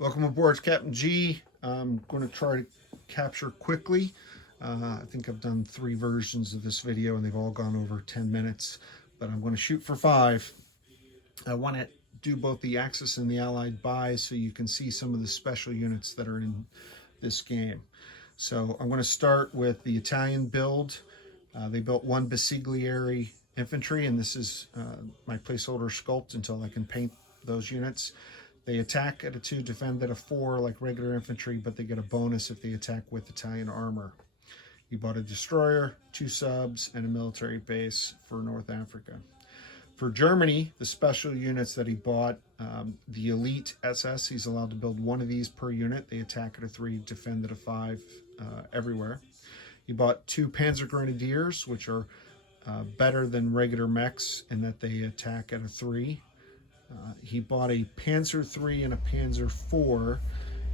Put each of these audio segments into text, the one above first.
Welcome aboard, it's Captain G. I'm going to try to capture quickly. I think I've done 3 versions of this video and they've all gone over 10 minutes, but I'm going to shoot for 5. I want to do both the Axis and the Allied buys so you can see some of the special units that are in this game. So I'm going to start with the Italian build. They built 1 Basigliere infantry, and this is my placeholder sculpt until I can paint those units. They attack at a 2, defend at a 4 like regular infantry, but they get a bonus if they attack with Italian armor. He bought a destroyer, 2 subs, and a military base for North Africa. For Germany, the special units that he bought, the Elite SS, he's allowed to build 1 of these per unit. They attack at a 3, defend at a 5 everywhere. He bought 2 Panzer Grenadiers, which are better than regular mechs in that they attack at a 3. He bought a Panzer III and a Panzer IV,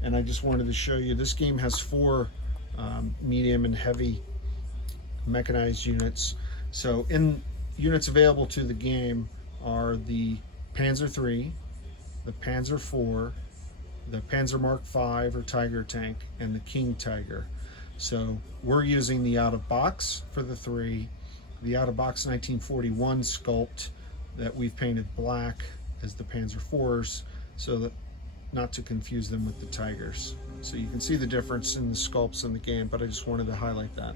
and I just wanted to show you, this game has 4 medium and heavy mechanized units. So in units available to the game are the Panzer III, the Panzer IV, the Panzer Mark V or Tiger tank, and the King Tiger. So we're using the out-of-box for the 3, the out-of-box 1941 sculpt that we've painted black as the Panzer IVs, so that not to confuse them with the Tigers. So you can see the difference in the sculpts in the game, but I just wanted to highlight that.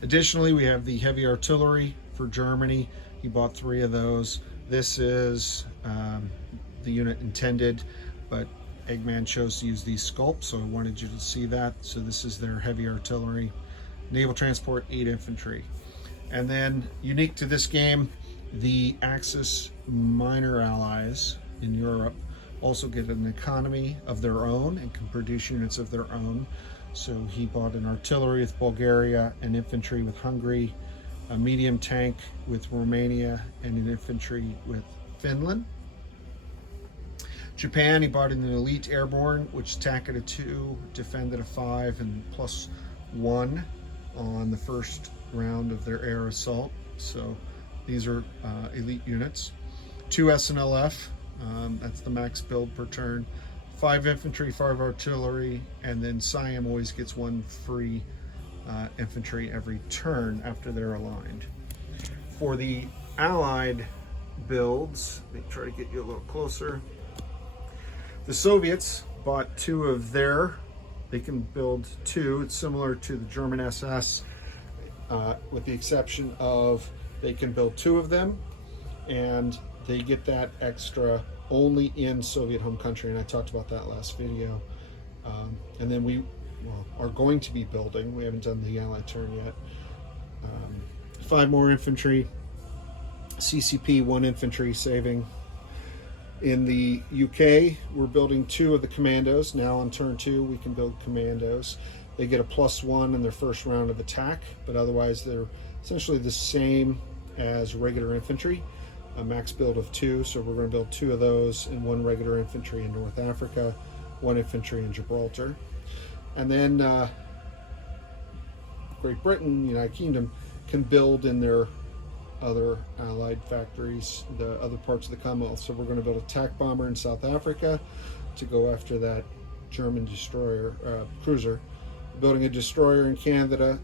Additionally, we have the heavy artillery for Germany. He bought 3 of those. This is the unit intended, but Eggman chose to use these sculpts, so I wanted you to see that. So this is their heavy artillery. Naval transport, 8 infantry. And then, unique to this game, the Axis minor allies in Europe also get an economy of their own and can produce units of their own. So he bought an artillery with Bulgaria, an infantry with Hungary, a medium tank with Romania, and an infantry with Finland. Japan, he bought an elite airborne, which attack at a 2, defend at a 5, and +1 on the first round of their air assault. So these are elite units. 2 SNLF, that's the max build per turn. 5 infantry, 5 artillery, and then Siam always gets 1 free infantry every turn after they're aligned. For the Allied builds, let me try to get you a little closer. The Soviets bought 2 of their, they can build 2. It's similar to the German SS, with the exception of they can build 2 of them, and they get that extra only in Soviet home country, and I talked about that last video. And then we are going to be building, we haven't done the Allied turn yet, 5 more infantry, CCP 1 infantry saving. In the UK, we're building 2 of the commandos. Now on turn 2, we can build commandos. They get a +1 in their first round of attack, but otherwise they're essentially the same as regular infantry. A max build of 2, so we're going to build 2 of those, and 1 regular infantry in North Africa, 1 infantry in Gibraltar. And then Great Britain, United Kingdom, can build in their other allied factories, the other parts of the Commonwealth. So we're going to build a attack bomber in South Africa to go after that German destroyer, cruiser. We're building a destroyer in Canada,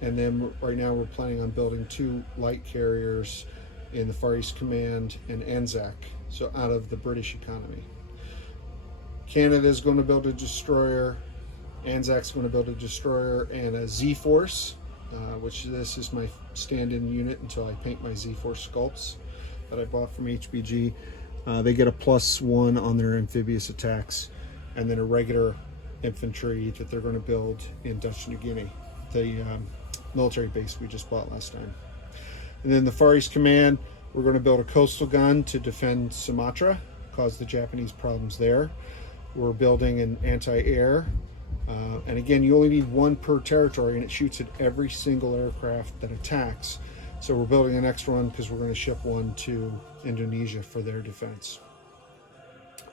and then right now we're planning on building 2 light carriers in the Far East Command and Anzac, so out of the British economy. Canada is going to build a destroyer, Anzac's going to build a destroyer and a Z-Force, which this is my stand-in unit until I paint my Z-Force sculpts that I bought from HBG. They get a +1 on their amphibious attacks, and then a regular infantry that they're going to build in Dutch New Guinea, the military base we just bought last time. And then the Far East Command, we're going to build a coastal gun to defend Sumatra, cause the Japanese problems there. We're building an anti-air, and again, you only need 1 per territory, and it shoots at every single aircraft that attacks. So we're building an extra one because we're going to ship 1 to Indonesia for their defense,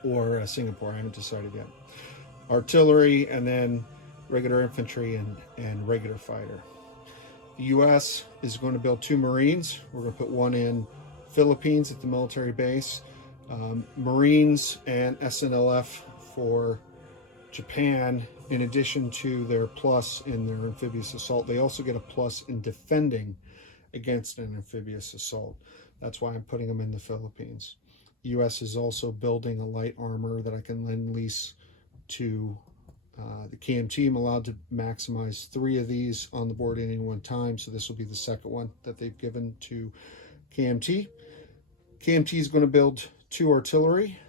or Singapore, I haven't decided yet. Artillery, and then regular infantry and regular fighter. The U.S. is going to build 2 Marines. We're going to put 1 in Philippines at the military base. Marines and SNLF for Japan. In addition to their plus in their amphibious assault, they also get a plus in defending against an amphibious assault. That's why I'm putting them in the Philippines. The U.S. is also building a light armor that I can lend lease to the KMT. I'm allowed to maximize 3 of these on the board at any one time, so this will be the second one that they've given to KMT. KMT is going to build 2 artillery,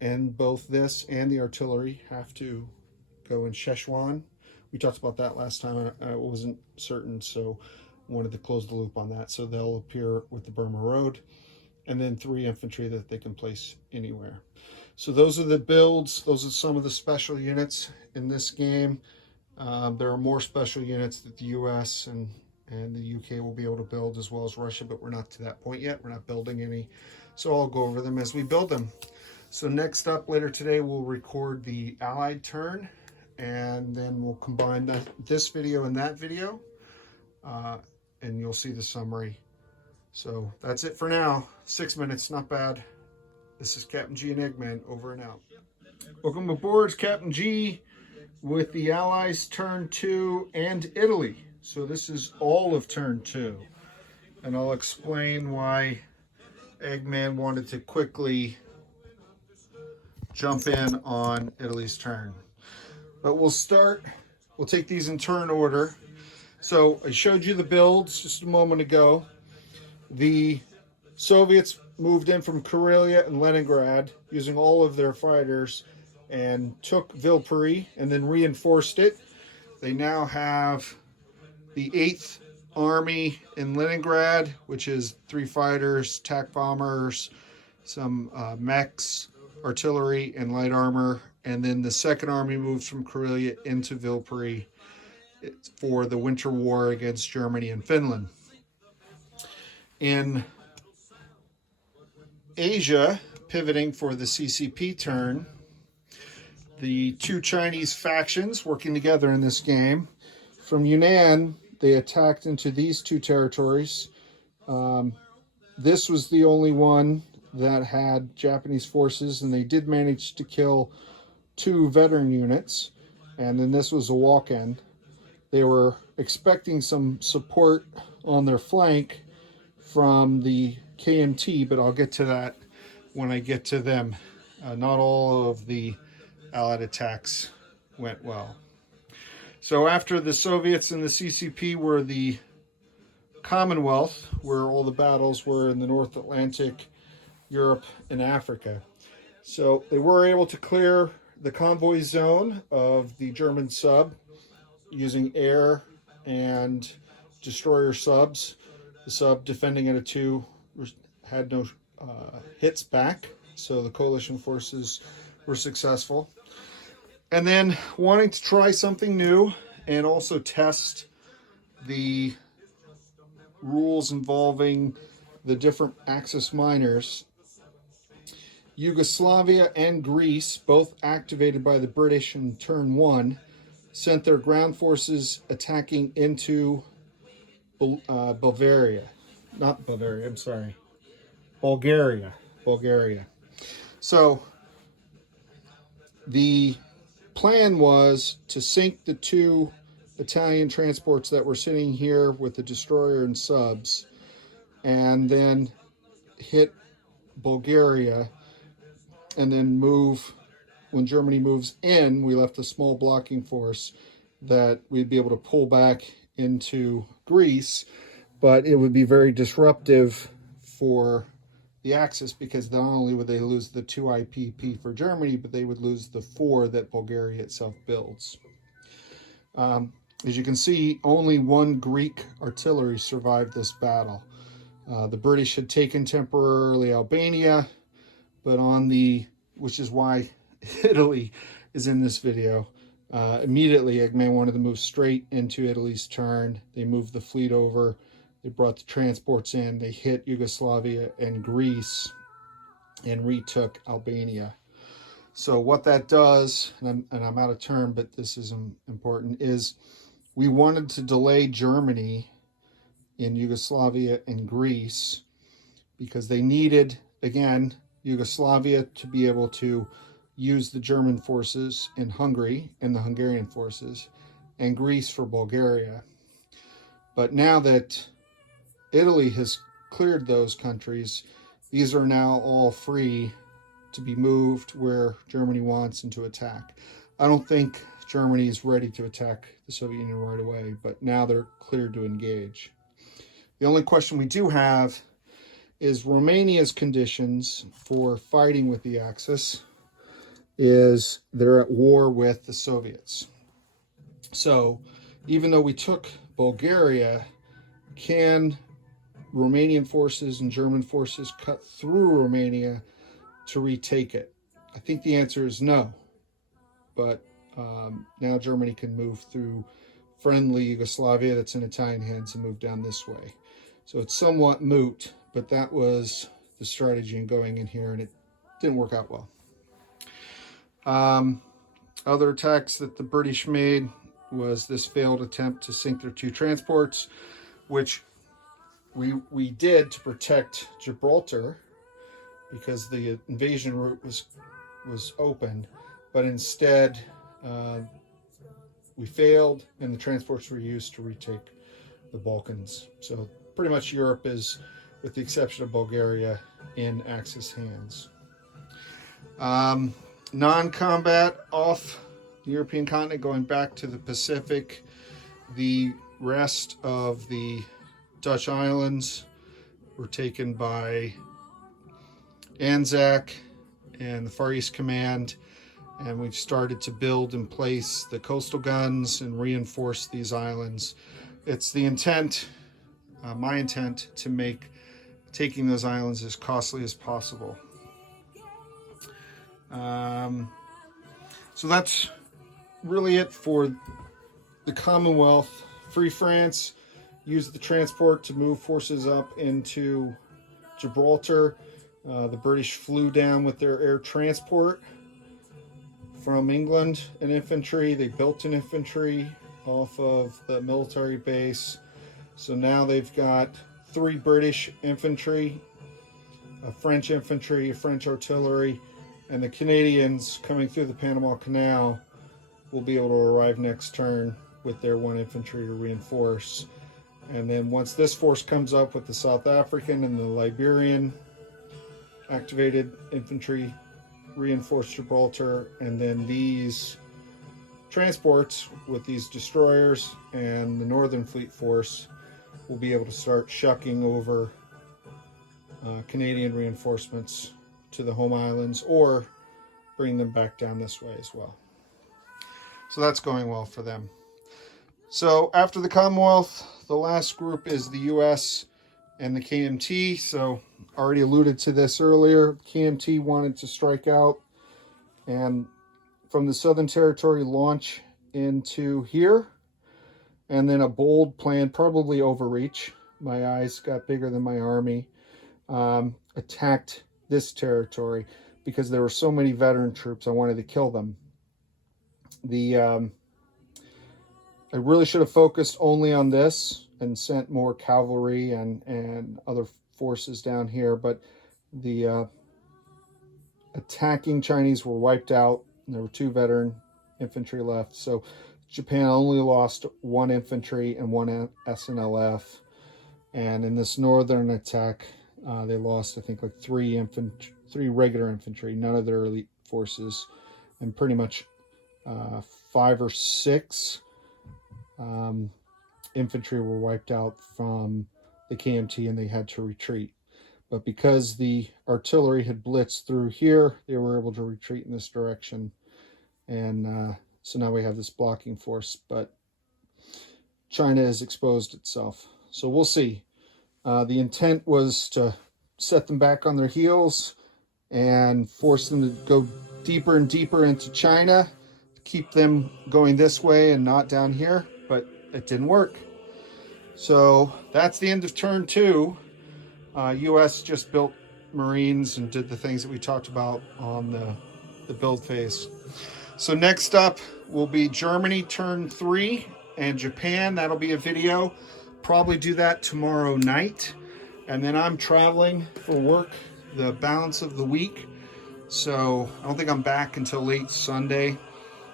and both this and the artillery have to go in Szechuan. We talked about that last time. I wasn't certain, so wanted to close the loop on that. So they'll appear with the Burma Road, and then 3 infantry that they can place anywhere. So those are the builds. Those are some of the special units in this game. There are more special units that the US and the UK will be able to build, as well as Russia, but we're not to that point yet. We're not building any. So I'll go over them as we build them. So next up later today, we'll record the Allied turn, and then we'll combine this video and that video, and you'll see the summary. So that's it for now. 6 minutes, not bad. This is Captain G and Eggman, over and out. Welcome aboard, it's Captain G with the Allies turn 2 and Italy. So this is all of turn 2. And I'll explain why Eggman wanted to quickly jump in on Italy's turn. But we'll take these in turn order. So I showed you the builds just a moment ago. The Soviets moved in from Karelia and Leningrad using all of their fighters and took Villepari and then reinforced it. They now have the 8th Army in Leningrad, which is 3 fighters, TAC bombers, some mechs, artillery, and light armor. And then the 2nd Army moves from Karelia into Villepari for the winter war against Germany and Finland. In Asia, pivoting for the CCP turn, the 2 Chinese factions working together in this game. From Yunnan, they attacked into these 2 territories. This was the only one that had Japanese forces, and they did manage to kill 2 veteran units, and then this was a walk-in. They were expecting some support on their flank from the KMT, but I'll get to that when I get to them. Not all of the Allied attacks went well. So after the Soviets and the CCP were the Commonwealth, where all the battles were in the North Atlantic, Europe, and Africa. So they were able to clear the convoy zone of the German sub using air and destroyer subs. The sub defending at a 2 had no hits back, so the coalition forces were successful. And then wanting to try something new and also test the rules involving the different Axis miners, Yugoslavia and Greece, both activated by the British in turn 1, sent their ground forces attacking into Bulgaria. So the plan was to sink the 2 Italian transports that were sitting here with the destroyer and subs, and then hit Bulgaria, and then move. When Germany moves in, we left a small blocking force that we'd be able to pull back into Greece, but it would be very disruptive for the Axis, because not only would they lose the 2 IPP for Germany, but they would lose the 4 that Bulgaria itself builds. As you can see, only 1 Greek artillery survived this battle. The British had taken temporarily Albania, but which is why Italy is in this video. Immediately, Eggman wanted to move straight into Italy's turn. They moved the fleet over. They brought the transports in. They hit Yugoslavia and Greece and retook Albania. So what that does, and I'm out of turn, but this is important, is we wanted to delay Germany in Yugoslavia and Greece because they needed, again, Yugoslavia to be able to used the German forces in Hungary and the Hungarian forces, and Greece for Bulgaria. But now that Italy has cleared those countries, these are now all free to be moved where Germany wants and to attack. I don't think Germany is ready to attack the Soviet Union right away, but now they're cleared to engage. The only question we do have is Romania's conditions for fighting with the Axis. Is they're at war with the Soviets. So even though we took Bulgaria, can Romanian forces and German forces cut through Romania to retake it? I think the answer is no. But now Germany can move through friendly Yugoslavia that's in Italian hands and move down this way. So it's somewhat moot, but that was the strategy in going in here, and it didn't work out well. Other attacks that the British made was this failed attempt to sink their 2 transports, which we did to protect Gibraltar because the invasion route was open, but instead we failed, and the transports were used to retake the Balkans. So pretty much Europe is, with the exception of Bulgaria, in Axis hands. Non-combat off the European continent, going back to the Pacific. The rest of the Dutch islands were taken by Anzac and the Far East Command, and we've started to build and place the coastal guns and reinforce these islands. It's the intent, my intent, to make taking those islands as costly as possible. So that's really it for the Commonwealth. Free France used the transport to move forces up into Gibraltar. The British flew down with their air transport from England, an infantry. They built an infantry off of the military base. So now they've got 3 British infantry, a French infantry, a French artillery, and the Canadians coming through the Panama Canal will be able to arrive next turn with their 1 infantry to reinforce. And then once this force comes up with the South African and the Liberian activated infantry, reinforce Gibraltar, and then these transports with these destroyers and the Northern Fleet force will be able to start shucking over Canadian reinforcements to the home islands, or bring them back down this way as well. So that's going well for them. So after the Commonwealth, the last group is the US and the KMT. So already alluded to this earlier. KMT wanted to strike out and from the Southern Territory launch into here, and then a bold plan, probably overreach. My eyes got bigger than my army. Attacked this territory because there were so many veteran troops. I wanted to kill them. I really should have focused only on this and sent more cavalry and other forces down here, but the attacking Chinese were wiped out. There were 2 veteran infantry left, so Japan only lost 1 infantry and 1 SNLF. And in this northern attack, they lost, I think, like 3 regular infantry, none of their elite forces, and pretty much 5 or 6 infantry were wiped out from the KMT, and they had to retreat. But because the artillery had blitzed through here, they were able to retreat in this direction. And so now we have this blocking force, but China has exposed itself. So we'll see. The intent was to set them back on their heels and force them to go deeper and deeper into China, keep them going this way and not down here, but it didn't work. So that's the end of turn 2. US just built Marines and did the things that we talked about on the build phase. So next up will be Germany turn 3 and Japan. That'll be a video. Probably do that tomorrow night. And then I'm traveling for work the balance of the week. So I don't think I'm back until late Sunday.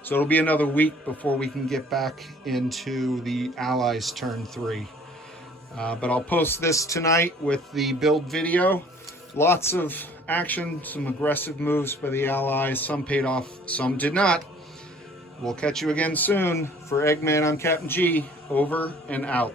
So it'll be another week before we can get back into the Allies turn 3. But I'll post this tonight with the build video. Lots of action, some aggressive moves by the Allies. Some paid off, some did not. We'll catch you again soon. For Eggman, I'm Captain G. Over and out.